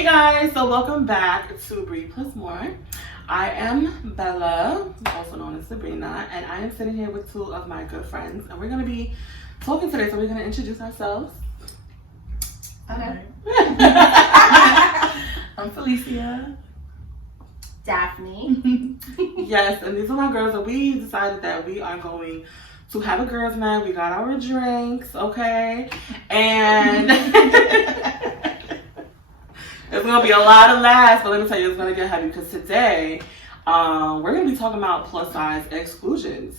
Hey guys, so welcome back to Breed Plus More. I am Bella, also known as Sabrina, and I am sitting here with two of my good friends, and we're going to be talking today, so we're going to introduce ourselves. Okay. I'm Felicia. Daphne. Yes, and these are my girls, and we decided that we are going to have a girls' night. We got our drinks, okay? And it's going to be a lot of laughs, but let me tell you, it's going to get heavy because today we're going to be talking about plus size exclusions.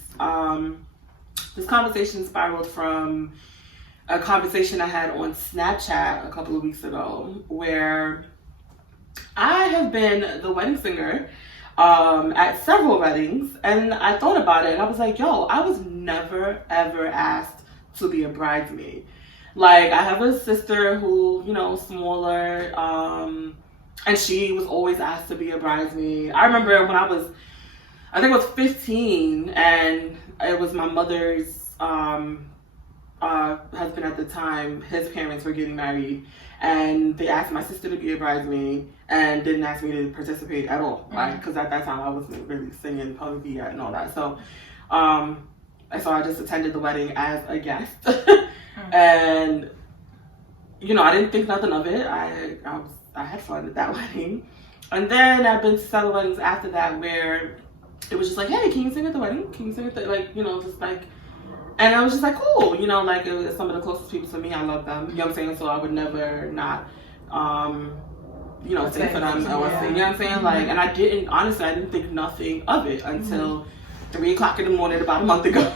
This conversation spiraled from a conversation I had on Snapchat a couple of weeks ago where I have been the wedding singer at several weddings, and I thought about it and I was like, yo, I was never ever asked to be a bridesmaid. Like, I have a sister who, you know, smaller, and she was always asked to be a bridesmaid. I remember when I think I was 15, and it was my mother's husband at the time. His parents were getting married, and they asked my sister to be a bridesmaid and didn't ask me to participate at all, right? Because at that time I wasn't really singing publicly yet and all that. So, so I just attended the wedding as a guest. And, you know, I didn't think nothing of it. I had fun at that wedding. And then I've been to several weddings after that where it was just like, hey, can you sing at the wedding? Can you sing at the, like, you know, just like, and I was just like, cool, you know, like, it was some of the closest people to me. I love them, you know what I'm saying? So I would never not, you know, sing for them or sing, you know what I'm saying? Like, and I didn't think nothing of it until 3 o'clock in the morning about a month ago,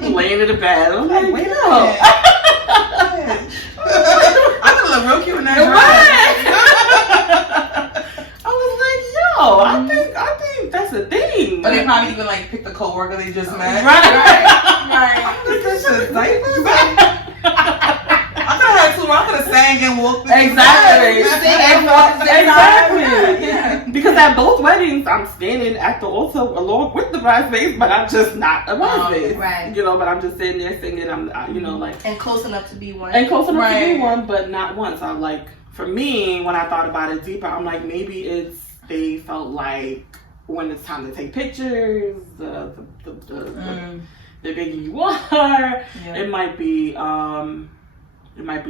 laying in the bed. I'm like, wait up. I look real cute in that dress. I was like, yo, I think that's a thing. But they probably even like picked the coworker they just met. Right. I could have sang and walked. Exactly. Yeah. Because at both weddings, I'm standing at the altar along with the bridesmaids, but I'm just not a bridesmaid. Right. You know, but I'm just sitting there singing. You know, like, and close enough to be one. And close enough to be one, but not one. So I'm like, for me, when I thought about it deeper, I'm like, maybe they felt like when it's time to take pictures, the bigger you are, it might be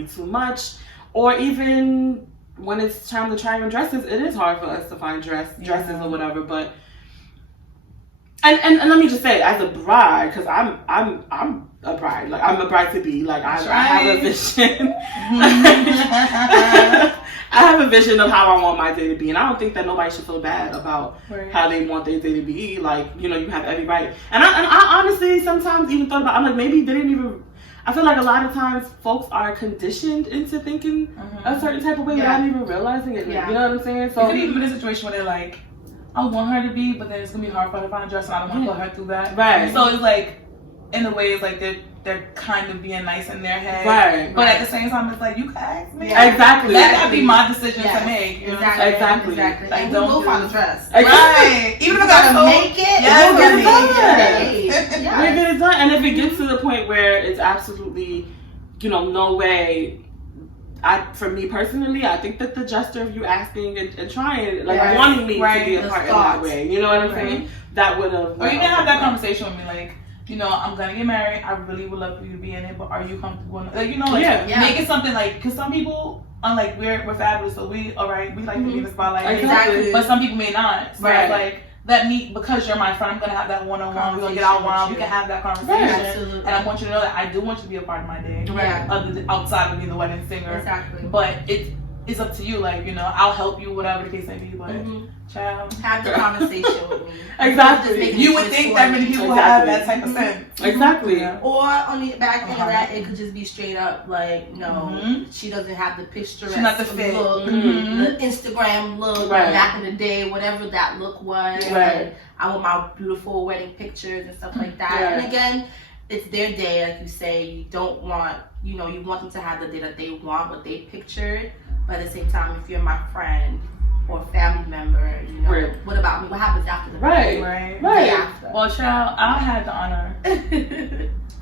too much, or even when it's time to try on dresses, it is hard for us to find dresses or whatever. But and let me just say, as a bride, because I'm a bride, like I'm a bride to be, like I have a vision. I have a vision of how I want my day to be, and I don't think that nobody should feel bad about how they want their day to be. Like, you know, you have every right. And I honestly sometimes even thought about, I'm like, maybe they didn't even. I feel like a lot of times folks are conditioned into thinking a certain type of way without even realizing it. Yeah. You know what I'm saying? So it could even be a situation where they're like, I want her to be, but then it's gonna be hard for her to find a dress, and I don't want to put her through that. Right. So it's like, in a way, it's like they're kind of being nice in their head. Right. But at the same time, it's like, you can ask me. Yeah. Exactly. That gotta be my decision to make. You know? Exactly. Like, and we don't will do find a it. dress. Right. Even if I gotta make it, we'll get it done. We'll get it done. And if it gets to the point where it's absolutely, you know, no way. For me personally, I think that the gesture of you asking and trying, like wanting me to be a part in that way, you know what I'm saying? That would have. Or you can have that conversation with me, like, you know, I'm gonna get married. I really would love for you to be in it, but are you comfortable? Like, you know, like make it something like, because some people, unlike we're fabulous, so we like to be in the spotlight, exactly. But some people may not. So it's like, let me, because you're my friend, I'm gonna have that one-on-one. We're gonna get out one. We can have that conversation, and I want you to know that I do want you to be a part of my day, outside of being the wedding singer. Exactly. But it's up to you. Like, you know, I'll help you, whatever the case may be. But child, have the conversation with me. Exactly. You would think that many people have that type of sense. Exactly. Or on the back end of that, it could just be straight up like, no, she doesn't have the picturesque look, the Instagram look, back in the day, whatever that look was. And I want my beautiful wedding pictures and stuff like that. And again, it's their day, like you say. You don't want, you know, you want them to have the day that they want, what they pictured. But at the same time, if you're my friend or family member, you know, what about me? What happens after the Right. Well, child, I had the honor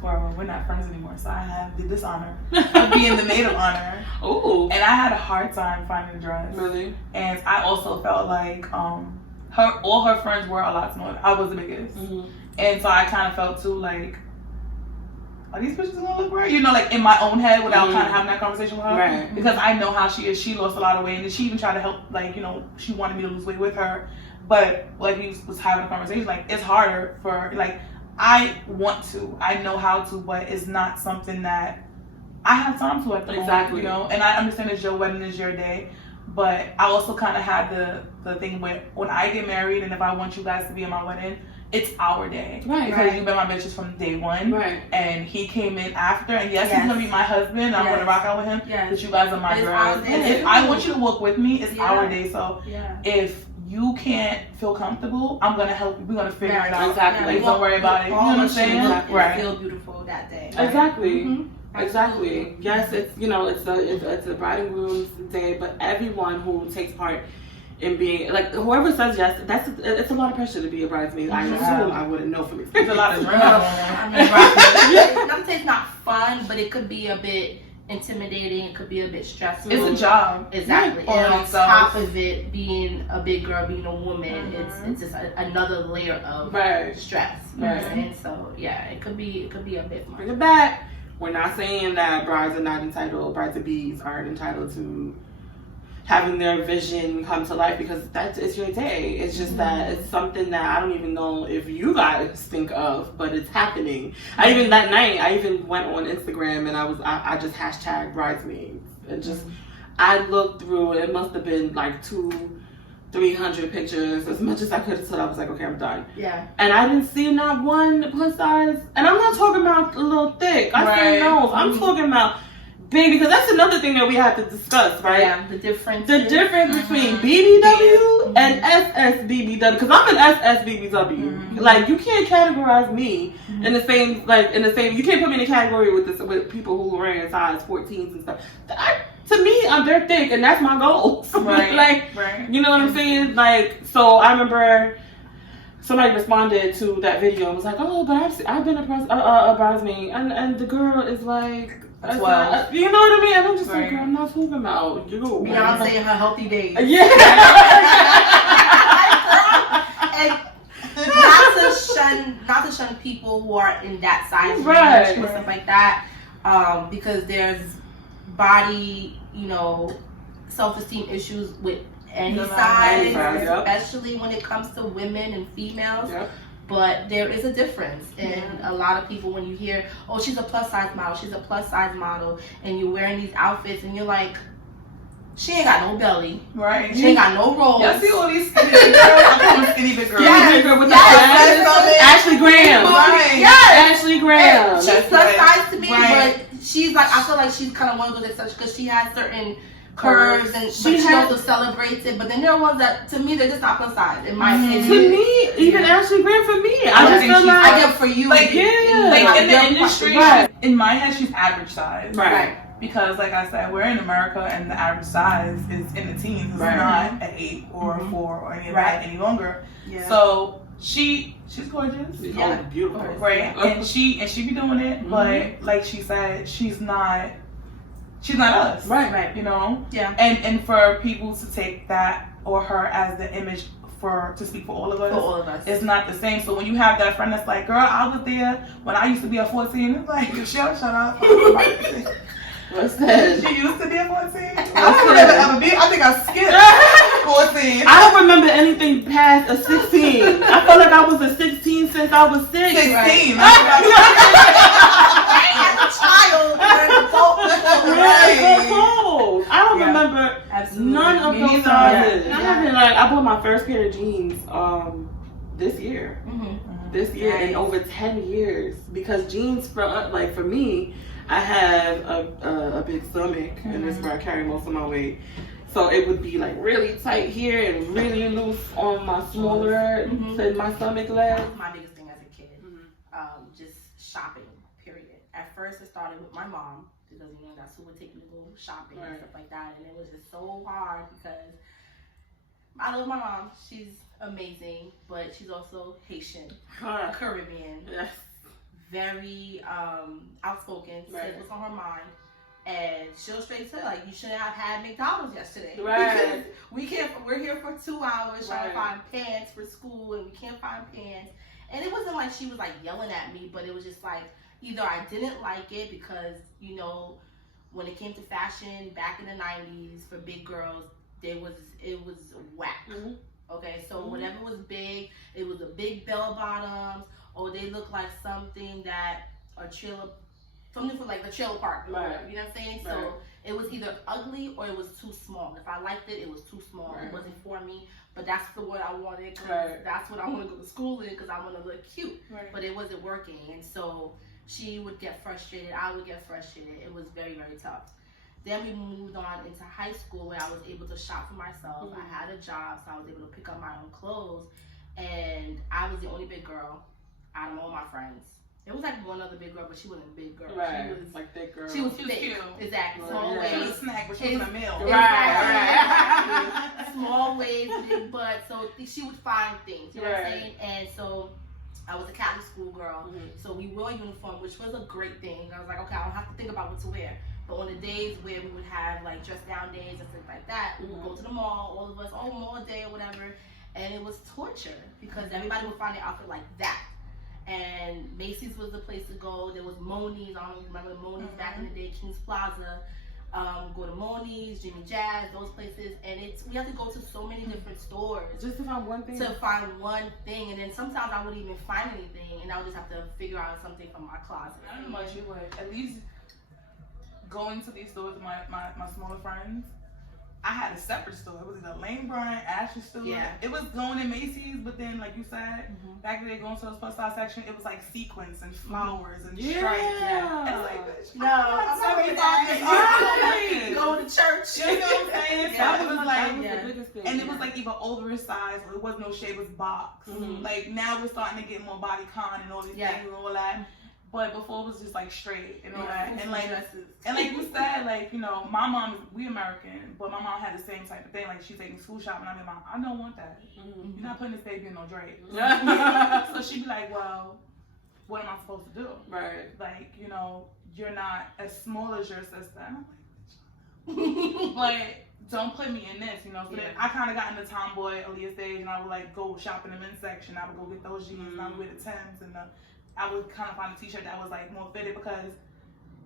well, we're not friends anymore, so I have the dishonor of being the maid of honor. Ooh. And I had a hard time finding a dress. Really? And I also felt like all her friends were a lot smaller. I was the biggest. Mm-hmm. And so I kind of felt too like, are these pictures gonna look right? You know, like in my own head without kind of having that conversation with her. Right. Because I know how she is. She lost a lot of weight, and she even tried to help, like, you know, she wanted me to lose weight with her. But like we was having a conversation, like it's harder for, like, I want to, I know how to, but it's not something that I have time to at the moment, you know. And I understand it's your wedding, is your day, but I also kind of had the thing where when I get married and if I want you guys to be in my wedding, it's our day. Right. Because you've been my bitches from day one. Right. And he came in after, and yes, he's gonna be my husband. I'm gonna rock out with him. Yes. But you guys are my girls. And if I want you to walk with me, it's our day. So if you can't feel comfortable, I'm gonna help you. We're gonna figure it out. Exactly. Like, don't worry about it. You know what I'm saying? Right. Feel beautiful that day. Exactly. Mm-hmm. Exactly. Yes, it's, you know, it's a bride and groom's day, but everyone who takes part in being, like, whoever says yes, it's a lot of pressure to be a bridesmaid. I assume I wouldn't know from experience. It's a lot of drama. I mean, I'm not saying it's not fun, but it could be a bit intimidating. It could be a bit stressful. It's a job. Exactly. Yeah. And on top of it, being a big girl, being a woman, it's just another layer of stress. Right. And so yeah, it could be a bit much. Bring it back. We're not saying that brides are not entitled, brides-to-be's aren't entitled to having their vision come to life, because it's your day. It's just that it's something that I don't even know if you guys think of, but it's happening. That night I even went on Instagram and I just hashtag bridesmaids and just I looked through, it must have been like 200-300 pictures, as much as I could until I was like, okay, I'm done. Yeah. And I didn't see not one plus size, and I'm not talking about a little thick. I said no. I'm talking about big, because that's another thing that we have to discuss, right? Yeah, the difference between BBW and SSBBW, because I'm an SSBBW. Like, you can't categorize me in the same, you can't put me in a category with people who are wearing size 14s and stuff. To me, they're thick, and that's my goal. Right. You know what I'm saying? Like, so I remember somebody responded to that video and was like, oh, but I've been a bridesmaid, and the girl is like, 12. You know what I mean? And I'm just like, I'm not talking about you. Beyonce in her healthy days. Yeah. And not to shun people who are in that size range and stuff like that, because there's body, self-esteem issues with any size, especially when it comes to women and females. Yep. But there is a difference, and a lot of people, when you hear, oh, she's a plus size model, and you're wearing these outfits, and you're like, she ain't got no belly, right? She ain't got no rolls. Y'all see all these skinny big girls? I call them skinny big girls. Ashley Graham. Ashley Graham. She's plus size to me, but she's like, I feel like she's kind of one of those exceptions because she has certain curves, and she also celebrates it. But then there are ones that, to me, they're just not plus size, in my opinion. To me, even Ashley Graham, for me, I just feel like, I get for you, like in the industry, in my head, she's average size, right? Because, like I said, we're in America, and the average size is in the teens. It's not an 8 or a 4 or any of that any longer. Yeah. So she's gorgeous. Oh, beautiful. Right. And she be doing it, but like she said, she's not us. Right. You know? Yeah. And for people to take that or her as the image to speak for all of us. It's not the same. So when you have that friend that's like, girl, I was there when I used to be a 14, it's like, shut up. What's that? She used to be a 14. I don't remember ever being. I think I skipped 14. I don't remember anything past a 16. I felt like I was a 16 since I was 6. 16. As a child, you're an adult. I don't remember none of those sizes. I bought my first pair of jeans this year. This year in over 10 years, because jeans for me, I have a big stomach, and that's where I carry most of my weight. So it would be like really tight here and really loose on my smaller, my stomach legs. My biggest thing as a kid, just shopping, period. At first it started with my mom, because that's who would take me to go shopping and stuff like that. And it was just so hard because I love my mom. She's amazing, but she's also Haitian, Caribbean. Yes. very outspoken, says what's on her mind. And she'll straight say, like, you shouldn't have had McDonald's yesterday. Right. Because we're here for 2 hours trying to find pants for school, and we can't find pants. And it wasn't like she was, like, yelling at me, but it was just, like, either I didn't like it because, you know, when it came to fashion back in the 90s for big girls, it was whack. Mm-hmm. Okay, so whatever was big, it was a big bell bottoms, or they looked like something that a trailer... Something for like the trailer park, right. You know what I'm saying? Right. So it was either ugly or it was too small. If I liked it, it was too small. Right. It wasn't for me. But that's the one I wanted because that's what I want to go to school in because I want to look cute. Right. But it wasn't working. And so she would get frustrated. I would get frustrated. It was very, very tough. Then we moved on into high school where I was able to shop for myself. Mm-hmm. I had a job, so I was able to pick up my own clothes. And I was the only big girl out of all my friends. There was like one other big girl, but she wasn't a big girl. Right. She was like thick girl. She was thick. Cute. Exactly. Small waist. She was a snack, but she was a meal. Right. Small waist, big butt. So she would find things. You know what I'm saying? And so I was a Catholic school girl. Mm-hmm. So we wore a uniform, which was a great thing. I was like, okay, I don't have to think about what to wear. But on the days where we would have like dress down days and things like that, we would go to the mall, all of us, mall day or whatever. And it was torture because everybody would find their outfit like that. And Macy's was the place to go. There was Moni's. I don't remember Moni's back in the day. King's Plaza. Go to Moni's, Jimmy Jazz, those places. And we have to go to so many different stores just to find one thing. And then sometimes I wouldn't even find anything, and I would just have to figure out something from my closet. I don't know about you, but at least going to these stores with my smaller friends, I had a separate store. It was either Lane Bryant, Ashley store. Yeah. It was going in Macy's, but then, like you said, back then going to those plus size section, it was like sequins and flowers and stripes. Yeah. And like, bitch, I'm sorry that. Go to church. You know what I'm saying? Yeah. So it was like, the biggest thing. And it was like either oversized or it was no shape, it was box. Mm-hmm. Like now we're starting to get more body con and all these things and all that. But before it was just like straight and all that. And like you said, like, you know, my mom, we American, but my mom had the same type of thing. Like she's taking school shopping. I mean, Mom, I don't want that. Mm-hmm. You're not putting this baby in no drape. So she'd be like, well, what am I supposed to do? Right. Like, you know, you're not as small as your sister. And I'm like, but don't put me in this, you know. So then I kind of got in the tomboy Aaliyah stage, and I would like go shop in the men's section. I would go get those jeans, and I would wear the Timbs and I would kind of find a t-shirt that was like more fitted because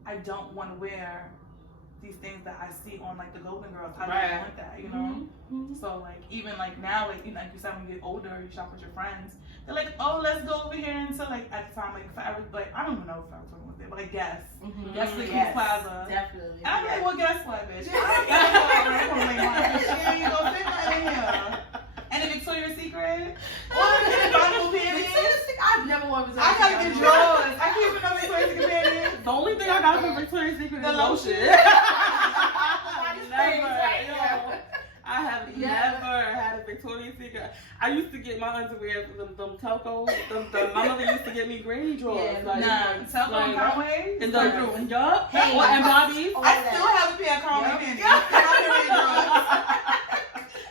I don't want to wear these things that I see on like the Golden Girls. I don't want that, you know. Mm-hmm. So like even like now, like you know, like you said, when you get older, you shop with your friends. They're like, oh, let's go over here into like at the time like Forever, like I don't even know if Forever was there, but like Guess, Guess the King's Plaza, definitely. And I'm like, well, guess what, bitch? I don't care. You gonna fit right in here. And the Victoria's Secret. I've never worn Victoria's Secret. I gotta get drawers. I can't even know Victoria's Secret panties. The only thing I got from Victoria's Secret is lotion. I have never had a Victoria's Secret. I used to get my underwear from them Telco. My mother used to get me granny drawers. Telco and Conway. And yup. And Bobby's. I still have a pair of Conway panties.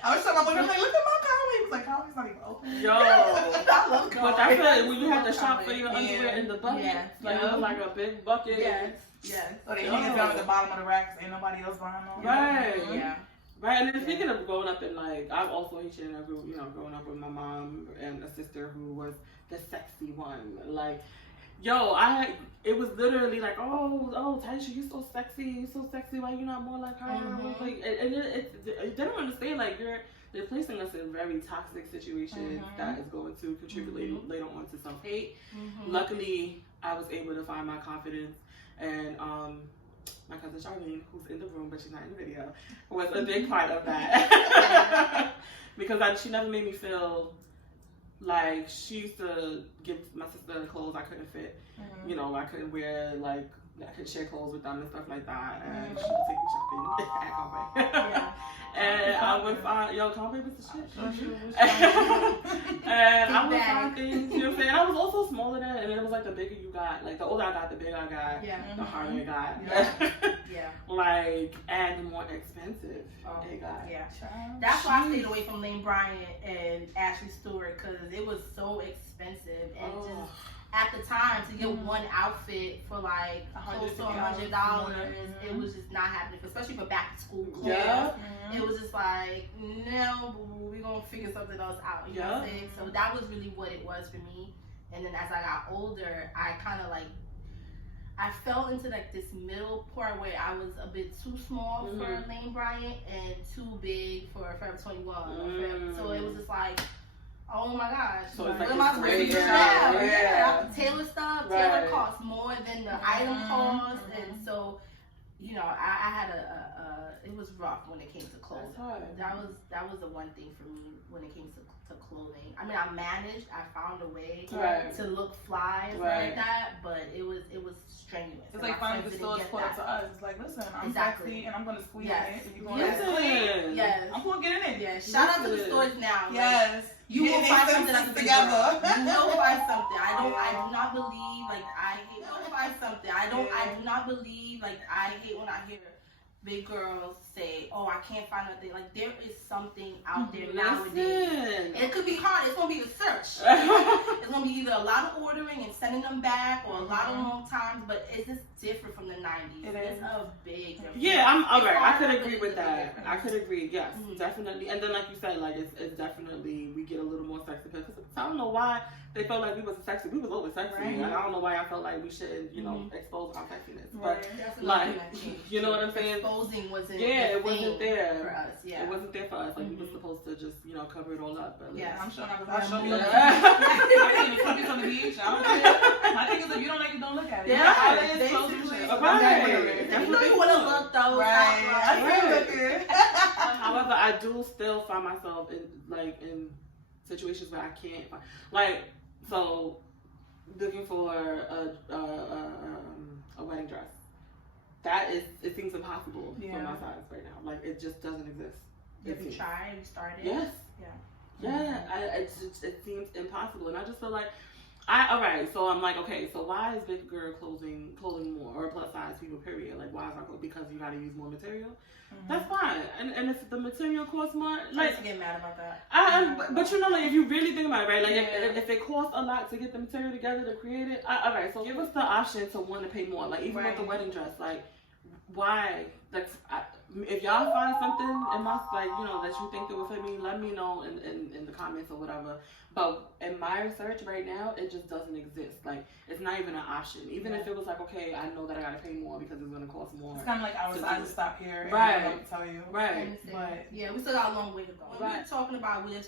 I was talking about when I'm like, look at my Conway. He was like, Conway's not even open. Yo. I love Conway. But that's it. When you have to shop for your underwear in the bucket. Like, it was like a big bucket. Yes. So they hang it down at the bottom of the racks. Ain't nobody else buying them. Right. Yeah. Right, and then speaking of growing up in like, I'm also Haitian, and you know, growing up with my mom and a sister who was the sexy one. Like, yo, it was literally like, oh, Taisha, you so sexy, why you not more like her? Like, and they don't understand, like, they're placing us in very toxic situations that is going to contribute later on to self-hate. Luckily, I was able to find my confidence, and my cousin Charlene, who's in the room but she's not in the video, was a big part of that. Because she never made me feel like she used to give my sister clothes I couldn't fit. You know, I couldn't wear, like, I could share clothes with them and stuff like that. And she would take me shopping at Conway. And I would find, Conway was the shit. And I would find things, you know what I'm saying? I was also smaller than, and it was like the bigger you got, like the older I got, the bigger I got, the harder it got. Like, and the more expensive it got. That's why I stayed away from Lane Bryant and Ashley Stewart, because it was so expensive. And just at the time, time to get one outfit for like close to $100, it was just not happening, especially for back to school clothes. It was just like, no, we're gonna figure something else out. You know what I'm saying? So that was really what it was for me. And then as I got older, I kind of like, I fell into like this middle part where I was a bit too small for Lane Bryant and too big for Forever 21. So it was just like, oh my gosh, so what like am I supposed to do now? Yeah. Tailor stuff. Tailor costs more than the item cost, and so I had it was rough when it came to clothing. That was the one thing for me when it came to clothing. I mean, I managed. I found a way to look fly and like that, but it was strenuous. It's like finally the store's put up to us. It's like, listen, I'm sexy and I'm gonna squeeze in it, and you're gonna clean. Yes, I'm gonna get in it. Yes, shout out to the stores now. Yes. You will find something that's together. You will find something. I do not believe like I hate. You will find something. I do not believe like I hate when I hear big girls say, "Oh, I can't find nothing." Like there is something out there nowadays. And it could be hard. It's gonna be a search. It's gonna be either a lot of ordering and sending them back, or a lot of long times. But it's just different from the '90s. It's a big difference. Yeah, I'm all right. I could agree with that. I could agree. Yes, definitely. And then, like you said, like it's definitely we get a little more sexy because I don't know why they felt like we wasn't sexy. We was always sexy. Right. And I don't know why I felt like we shouldn't, expose our sexiness. But like, you know what I'm saying? Exposing wasn't. Yeah, it wasn't there for us. Yeah, it wasn't there for us. Like we were supposed to just, cover it all up. But yeah, I'm sure not. I'll show you. I can't even on the beach. I don't care. My thing is, if you don't like it, don't look at it. Yeah, basically. Right. You want to look though. Right. However, I do still find myself in situations where I can't find, so looking for a wedding dress. It seems impossible for my size right now. Like it just doesn't exist. Have you tried? Have you started? Yes. Yeah. It seems impossible, and I just feel like alright. So I'm like, okay, so why is big girl clothing more, or plus size people? Period. Like why is our because you got to use more material? That's fine. And if the material costs more, like, get mad about that. But if you really think about it, right? Like if it costs a lot to get the material together to create it, alright. So give us the option to want to pay more. Like even with the wedding dress, like why? Like if y'all find something in my that you think that would fit me, let me know in the comments or whatever. But in my search right now, it just doesn't exist. Like it's not even an option. Even if it was like, okay, I know that I gotta pay more because it's gonna cost more. It's kind of like our size to stop here. Right. And tell you. Right. But yeah, we still got a long way to go. We're talking about we're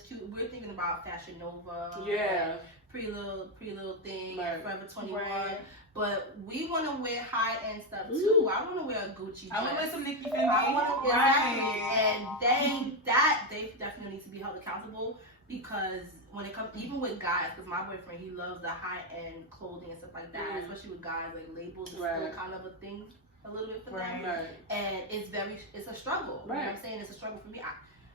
thinking about Fashion Nova. Yeah. Pretty little thing. Forever 21. But we want to wear high-end stuff too. I want to wear a Gucci dress. I want to wear some Nicki Fendi. And they definitely need to be held accountable, because when it comes, even with guys, because my boyfriend, he loves the high-end clothing and stuff like that, especially with guys, like labels is still kind of a thing a little bit for them. And it's a struggle. You know what I'm saying? It's a struggle for me.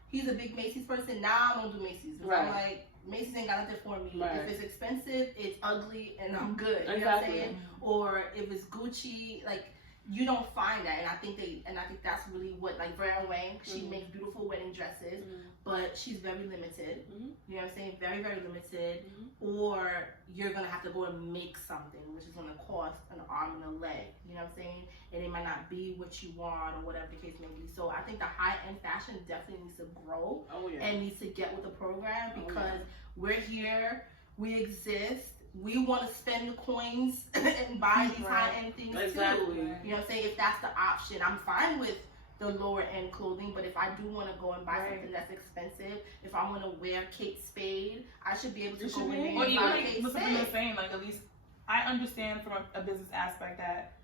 He's a big Macy's person. Now I don't do Macy's. I'm like, Macy's ain't got nothing for me. If it's expensive, it's ugly, and I'm good. You know what I'm saying? Or if it's Gucci, like you don't find that. And I think that's really what, like Vera Wang, she makes beautiful wedding dresses, but she's very limited. You know what I'm saying? Very, very limited. Or you're gonna have to go and make something, which is gonna cost an arm and a leg. You know what I'm saying? And it might not be what you want, or whatever the case may be. So I think the high-end fashion definitely needs to grow and needs to get with the program, because we're here, we exist. We want to spend the coins and buy these high-end things too. You know what I'm saying? If that's the option, I'm fine with the lower-end clothing, but if I do want to go and buy something that's expensive, if I want to wear Kate Spade, I should be able to go in there and buy Kate Spade. Saying, like, at least I understand from a business aspect that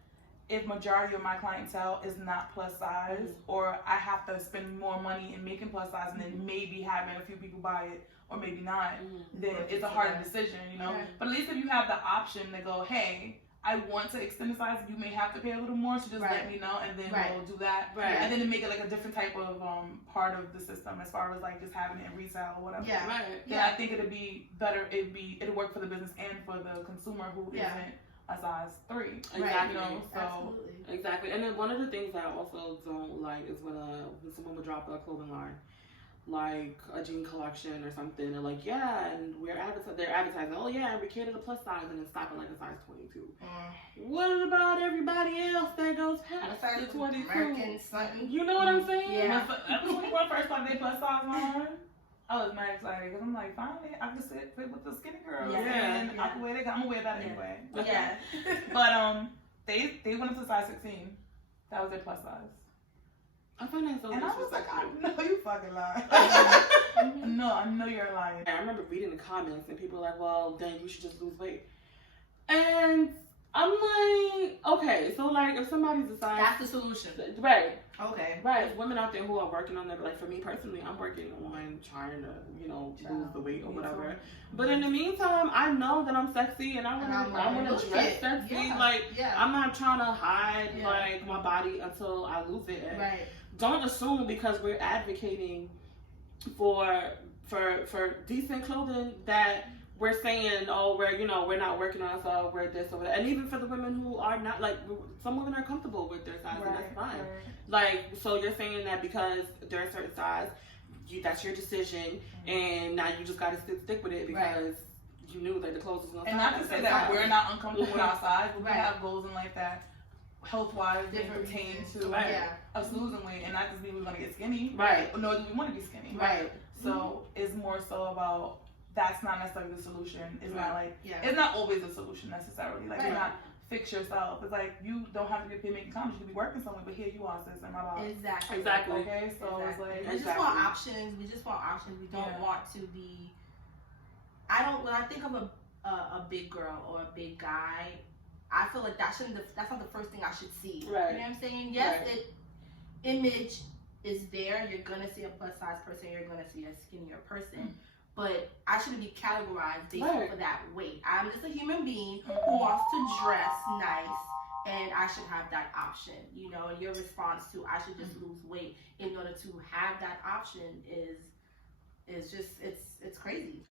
if majority of my clientele is not plus size, or I have to spend more money in making plus size and then maybe having a few people buy it, or maybe not, then it's a harder decision, But at least if you have the option to go, hey, I want to extend the size, you may have to pay a little more, so just let me know, and then we'll do that. And then to make it like a different type of part of the system, as far as like just having it in resale or whatever. I think it'd be better, it'd work for the business and for the consumer who isn't a size 3. Exactly. And then one of the things that I also don't like is when someone would drop a clothing line. like a jean collection or something, and like, yeah, and they're advertising, oh yeah, and we cater to plus size, and then stop at like a size 22. What about everybody else that goes past the 22? You know what I'm saying? Yeah. When we first started they plus size on, I was mad excited because I'm like, finally, I can fit with the skinny girls, and I can wear that. I'm gonna wear that anyway. Yeah. But they went up to size 16. That was their plus size. I find that so and I was like, I know you fucking lying. No, I know you're lying. I remember reading the comments and people were like, well, then you should just lose weight. And I'm like, okay, so like if somebody decides that's the solution. Right. Okay. Right. There's women out there who are working on that, but like for me personally, I'm working on trying to, lose the weight or whatever. But in the meantime, I know that I'm sexy and I want to dress sexy. I'm not trying to hide like my body until I lose it. And right. Don't assume because we're advocating for decent clothing that we're saying, oh, we're not working on ourselves, we're this or that. And even for the women who are not, like, some women are comfortable with their size, and that's fine. Right. Like, so you're saying that because they're a certain size, that's your decision, and now you just got to stick with it because you knew that the clothes was going to. And not to say that we're not uncomfortable with our size, but we have goals in life that health-wise they pertain to us losing weight, and not just mean we're going to get skinny. Right. Nor do we want to be skinny. Right. So it's more so about that's not necessarily the solution. It's not like it's not always a solution necessarily. Like it's not fix yourself. It's like you don't have to be making comments. You could be working somewhere, but here you are, sis, and my body. Exactly. Okay, so it's like we just want options. We just want options. We don't want to be. When I think of a big girl or a big guy, I feel like that's not the first thing I should see. Right. You know what I'm saying? Yes, image is there. You're gonna see a plus size person. You're gonna see a skinnier person. But I shouldn't be categorized based off of that weight. I'm just a human being who wants to dress nice, and I should have that option. And your response to I should just lose weight in order to have that option is just it's crazy.